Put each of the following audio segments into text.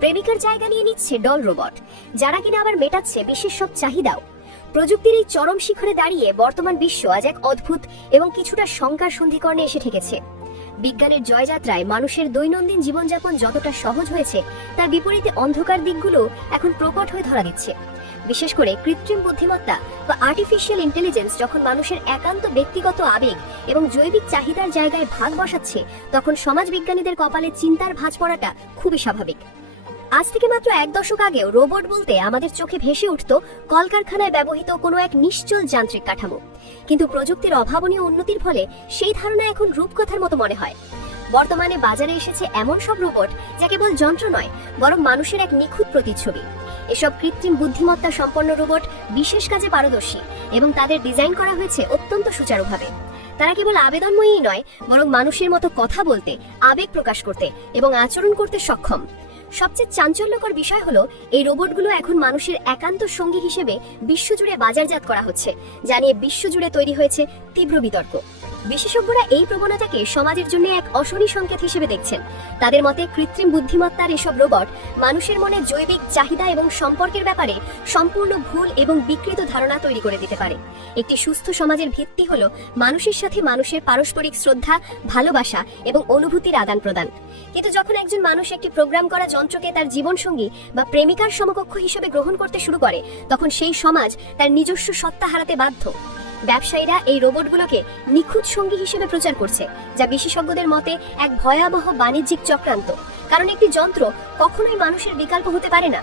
প্রেমিকার জায়গা নিয়ে নিচ্ছে ডল রোবট, যারা কিনা আবার মেটাচ্ছে বিশ্বের সব চাহিদাও। প্রযুক্তির এই চরম শিখরে দাঁড়িয়ে বর্তমান বিশ্ব আজ এক অদ্ভুত এবং কিছুটা শঙ্কার সন্ধিকর্ণে এসে ঠেকেছে। বিজ্ঞানের জয়যাত্রায় মানুষের দৈনন্দিন জীবনযাপন যতটা সহজ হয়েছে, তার বিপরীতে অন্ধকার দিকগুলো এখন প্রকট হয়ে ধরা দিচ্ছে। বিশেষ করে কৃত্রিম বুদ্ধিমত্তা বা আর্টিফিশিয়াল ইন্টেলিজেন্স যখন মানুষের একান্ত ব্যক্তিগত আবেগ এবং জৈবিক চাহিদার জায়গায় ভাগ বসাচ্ছে, তখন সমাজবিজ্ঞানীদের কপালে চিন্তার ভাঁজ পড়াটা খুবই স্বাভাবিক। আজ থেকে মাত্র এক দশক আগেও রোবট বলতে আমাদের চোখে ভেসে উঠত কলকারখানায় ব্যবহৃত কোনো এক নিশ্চল যান্ত্রিক কাঠামো, কিন্তু প্রযুক্তির অভাবনীয় উন্নতির ফলে সেই ধারণা এখন রূপকথার মতো মনে হয়। বর্তমানে বাজারে এসেছে এমন সব রোবট যা কেবল যন্ত্র নয়, বরং মানুষের এক নিখুঁত প্রতিচ্ছবি। এসব কৃত্রিম বুদ্ধিমত্তা সম্পন্ন রোবট বিশেষ কাজে পারদর্শী এবং তাদের ডিজাইন করা হয়েছে অত্যন্ত সুচারুভাবে। তারা কেবল আবেদনময়ী নয়, বরং মানুষের মতো কথা বলতে, আবেগ প্রকাশ করতে এবং আচরণ করতে সক্ষম। সবচেয়ে চাঞ্চল্যকর বিষয় হলো, এই রোবটগুলো এখন মানুষের একান্ত সঙ্গী হিসেবে বিশ্বজুড়ে বাজারজাত করা হচ্ছে, যা নিয়ে বিশ্বজুড়ে তৈরি হয়েছে তীব্র বিতর্ক। বিশেষজ্ঞরা এই প্রবণতাকে সমাজের জন্য এক অশনি সংকেত হিসেবে দেখছেন। তাদের মতে, কৃত্রিম বুদ্ধিমত্তার এসব রোবট মানুষের মনে জৈবিক চাহিদা এবং সম্পর্কের ব্যাপারে সম্পূর্ণ ভুল এবং বিকৃত ধারণা তৈরি করে দিতে পারে। একটি সুস্থ সমাজের ভিত্তি হলো মানুষের সাথে মানুষের পারস্পরিক শ্রদ্ধা, ভালোবাসা এবং অনুভূতির আদান প্রদান। কিন্তু যখন একজন মানুষ একটি প্রোগ্রাম করা যন্ত্রকে তার জীবনসঙ্গী বা প্রেমিকার সমকক্ষ হিসেবে গ্রহণ করতে শুরু করে, তখন সেই সমাজ তার নিজস্ব সত্তা হারাতে বাধ্য। ব্যবসায়ীরা এই রোবটগুলোকে নিখুঁত সঙ্গী হিসেবে প্রচার করছে, যা বিশেষজ্ঞদের মতে এক ভয়াবহ বাণিজ্যিক চক্রান্ত, কারণ একটি যন্ত্র কখনোই মানুষের বিকল্প হতে পারে না।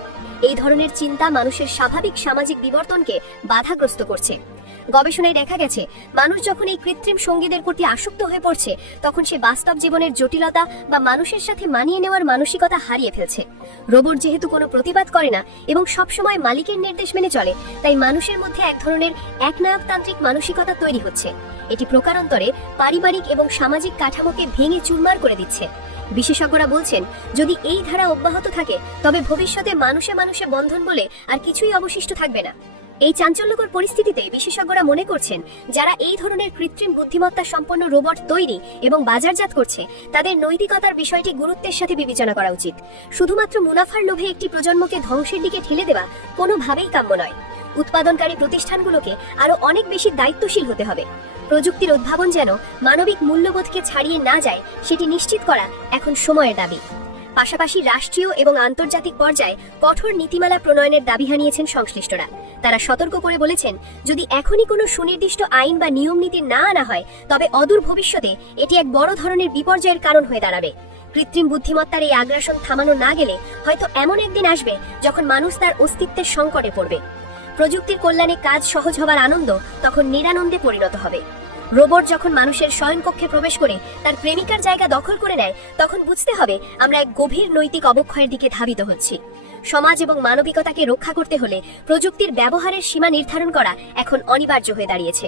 এই ধরনের চিন্তা মানুষের স্বাভাবিক সামাজিক বিবর্তনকে বাধাগ্রস্ত করছে। গবেষণায় দেখা গেছে, মানুষ যখন এই কৃত্রিম সঙ্গীদের প্রতি আসক্ত হয়ে পড়ছে, তখন সে বাস্তব জীবনের জটিলতা বা মানুষের সাথে মানিয়ে নেওয়ার মানসিকতা হারিয়ে ফেলছে। রোবট যেহেতু কোনো প্রতিবাদ করে না এবং সবসময় মালিকের নির্দেশ মেনে চলে, তাই মানুষের মধ্যে এক ধরনের একনায়কতান্ত্রিক মানসিকতা তৈরি হচ্ছে। এটি প্রকারান্তরে পারিবারিক এবং সামাজিক কাঠামোকে ভেঙে চুরমার করে দিচ্ছে। বিশেষজ্ঞরা বলছেন, যদি এই ধারা অব্যাহত থাকে, তবে ভবিষ্যতে মানুষে মানুষে বন্ধন বলে আর কিছুই অবশিষ্ট থাকবে না। এই চাঞ্চল্যকর পরিস্থিতিতে বিশেষজ্ঞরা মনে করছেন, যারা এই ধরনের কৃত্রিম বুদ্ধিমত্তা সম্পন্ন রোবট তৈরি এবং বাজারজাত করছে, তাদের নৈতিকতার বিষয়টি গুরুত্বের সাথে বিবেচনা করা উচিত। শুধুমাত্র মুনাফার লোভে একটি প্রজন্মকে ধ্বংসের দিকে ঠেলে দেওয়া কোনোভাবেই কাম্য নয়। উৎপাদনকারী প্রতিষ্ঠানগুলোকে আরো অনেক বেশি দায়িত্বশীল হতে হবে। প্রযুক্তির উদ্ভাবন যেন মানবিক মূল্যবোধকে ছাড়িয়ে না যায়, সেটি নিশ্চিত করা এখন সময়ের দাবি। পাশাপাশি রাষ্ট্রীয় এবং আন্তর্জাতিক পর্যায়ে কঠোর নীতিমালা প্রণয়নের দাবি জানিয়েছেন সংশ্লিষ্টরা। তারা সতর্ক করে বলেছেন, যদি এখনই কোনো সুনির্দিষ্ট আইন বা নিয়ম নীতি না আনা হয়, তবে অদূর ভবিষ্যতে এটি এক বড় ধরনের বিপর্যয়ের কারণ হয়ে দাঁড়াবে। কৃত্রিম বুদ্ধিমত্তার এই আগ্রাসন থামানো না গেলে হয়তো এমন একদিন আসবে যখন মানুষ তার অস্তিত্বের সংকটে পড়বে। প্রযুক্তির কল্যাণে কাজ সহজ হবার আনন্দ তখন নিরানন্দে পরিণত হবে। রোবট যখন মানুষের শয়নকক্ষে প্রবেশ করে তার প্রেমিকার জায়গা দখল করে নেয়, তখন বুঝতে হবে আমরা এক গভীর নৈতিক অবক্ষয়ের দিকে ধাবিত হচ্ছি। সমাজ এবং মানবিকতাকে রক্ষা করতে হলে প্রযুক্তির ব্যবহারের সীমা নির্ধারণ করা এখন অনিবার্য হয়ে দাঁড়িয়েছে।